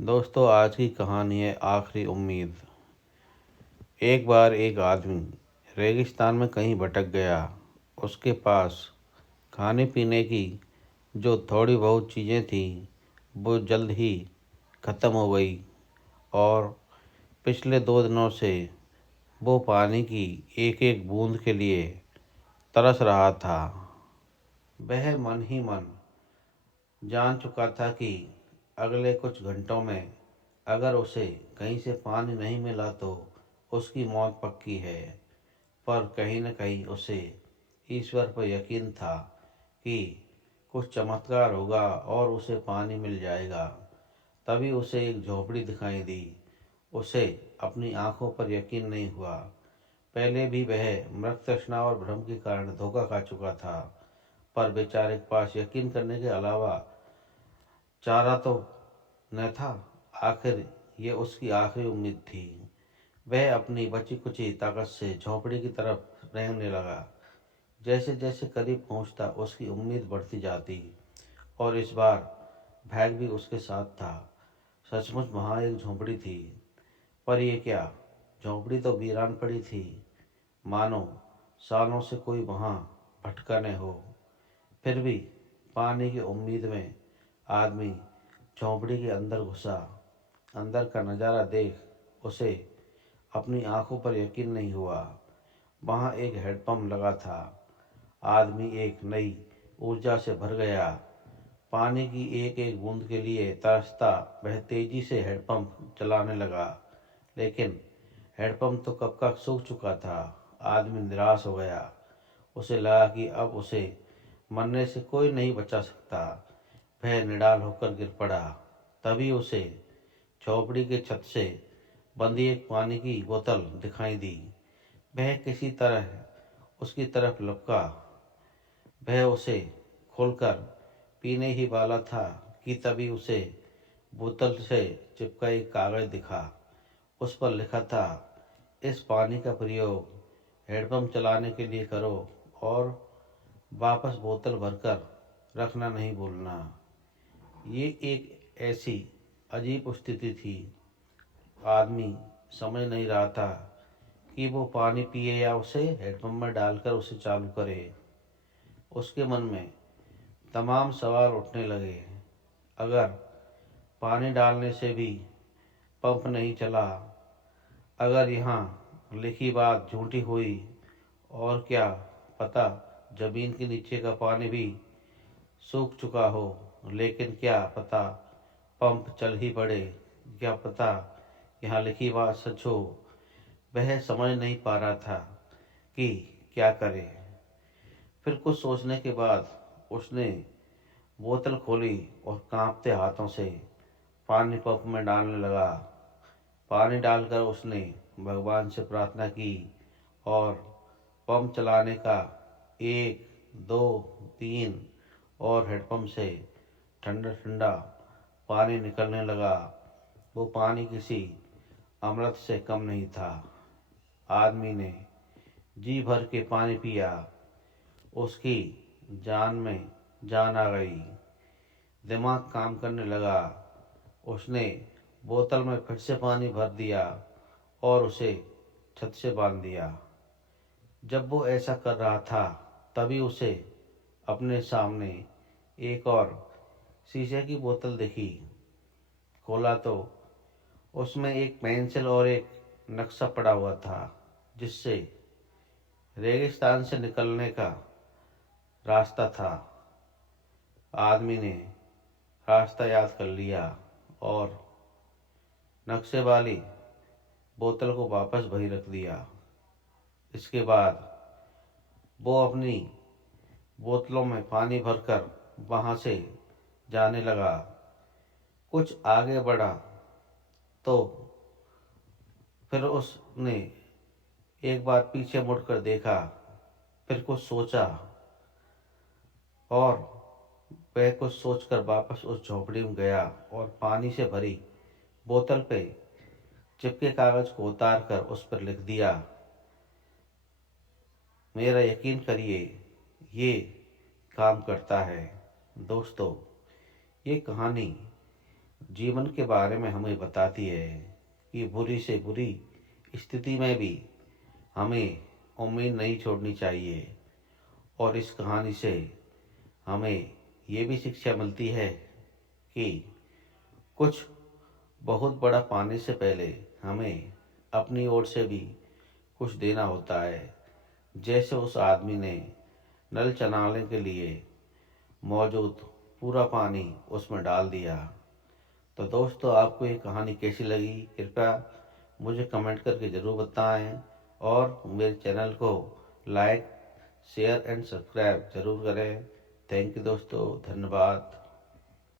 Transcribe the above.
दोस्तों, आज की कहानी है आखिरी उम्मीद। एक बार एक आदमी रेगिस्तान में कहीं भटक गया। उसके पास खाने पीने की जो थोड़ी बहुत चीज़ें थीं वो जल्द ही ख़त्म हो गई और पिछले 2 दिनों से वो पानी की एक एक बूंद के लिए तरस रहा था। वह मन ही मन जान चुका था कि अगले कुछ घंटों में अगर उसे कहीं से पानी नहीं मिला तो उसकी मौत पक्की है। पर कहीं न कहीं उसे ईश्वर पर यकीन था कि कुछ चमत्कार होगा और उसे पानी मिल जाएगा। तभी उसे एक झोपड़ी दिखाई दी। उसे अपनी आंखों पर यकीन नहीं हुआ। पहले भी वह मृत तृष्णा और भ्रम के कारण धोखा खा चुका था, पर बेचारे के पास यकीन करने के अलावा चारा तो न था। आखिर ये उसकी आखिरी उम्मीद थी। वह अपनी बची कुची ताकत से झोंपड़ी की तरफ रेंगने लगा। जैसे जैसे करीब पहुंचता उसकी उम्मीद बढ़ती जाती और इस बार भाग भी उसके साथ था। सचमुच वहाँ एक झोंपड़ी थी, पर यह क्या, झोंपड़ी तो वीरान पड़ी थी, मानो सालों से कोई वहाँ भटका न हो। फिर भी पानी की उम्मीद में आदमी झोंपड़ी के अंदर घुसा। अंदर का नज़ारा देख उसे अपनी आंखों पर यकीन नहीं हुआ। वहाँ एक हैंडपंप लगा था। आदमी एक नई ऊर्जा से भर गया। पानी की एक एक बूंद के लिए तरसता वह तेजी से हैंडपंप चलाने लगा। लेकिन हैंडपंप तो कब का सूख चुका था। आदमी निराश हो गया। उसे लगा कि अब उसे मरने से कोई नहीं बचा सकता। वह निडाल होकर गिर पड़ा। तभी उसे झोपड़ी के छत से बंधी एक पानी की बोतल दिखाई दी। वह किसी तरह उसकी तरफ लपका। वह उसे खोलकर पीने ही वाला था कि तभी उसे बोतल से चिपका एक कागज दिखा। उस पर लिखा था, इस पानी का प्रयोग हैंडपंप चलाने के लिए करो और वापस बोतल भरकर रखना नहीं भूलना। ये एक ऐसी अजीब स्थिति थी। आदमी समझ नहीं रहा था कि वो पानी पिए या उसे हैंडपंप में डालकर उसे चालू करे। उसके मन में तमाम सवाल उठने लगे। अगर पानी डालने से भी पंप नहीं चला, अगर यहाँ लिखी बात झूठी हुई, और क्या पता जमीन के नीचे का पानी भी सूख चुका हो। लेकिन क्या पता पंप चल ही पड़े। क्या पता यहाँ लिखी बात सच हो। वह समझ नहीं पा रहा था कि क्या करे। फिर कुछ सोचने के बाद उसने बोतल खोली और कांपते हाथों से पानी पंप में डालने लगा। पानी डालकर उसने भगवान से प्रार्थना की और पंप चलाने का 1, 2, 3 और हैंडपंप से ठंडा ठंडा पानी निकलने लगा। वो पानी किसी अमृत से कम नहीं था। आदमी ने जी भर के पानी पिया। उसकी जान में जान आ गई। दिमाग काम करने लगा। उसने बोतल में फिर से पानी भर दिया और उसे छत से बांध दिया। जब वो ऐसा कर रहा था तभी उसे अपने सामने एक और शीशे की बोतल दिखी। खोला तो उसमें एक पेंसिल और एक नक्शा पड़ा हुआ था, जिससे रेगिस्तान से निकलने का रास्ता था। आदमी ने रास्ता याद कर लिया और नक्शे वाली बोतल को वापस वहीं रख दिया। इसके बाद वो अपनी बोतलों में पानी भरकर वहाँ से जाने लगा। कुछ आगे बढ़ा तो फिर उसने एक बार पीछे मुड़कर देखा। फिर कुछ सोचा और वह कुछ सोचकर वापस उस झोपड़ी में गया और पानी से भरी बोतल पे चिपके कागज को उतार कर उस पर लिख दिया, मेरा यकीन करिए ये काम करता है। दोस्तों, ये कहानी जीवन के बारे में हमें बताती है कि बुरी से बुरी स्थिति में भी हमें उम्मीद नहीं छोड़नी चाहिए। और इस कहानी से हमें ये भी शिक्षा मिलती है कि कुछ बहुत बड़ा पाने से पहले हमें अपनी ओर से भी कुछ देना होता है। जैसे उस आदमी ने नल चलाने के लिए मौजूद पूरा पानी उसमें डाल दिया। तो दोस्तों, आपको ये कहानी कैसी लगी कृपया मुझे कमेंट करके ज़रूर बताएं और मेरे चैनल को लाइक शेयर एंड सब्सक्राइब ज़रूर करें। थैंक यू दोस्तों, धन्यवाद।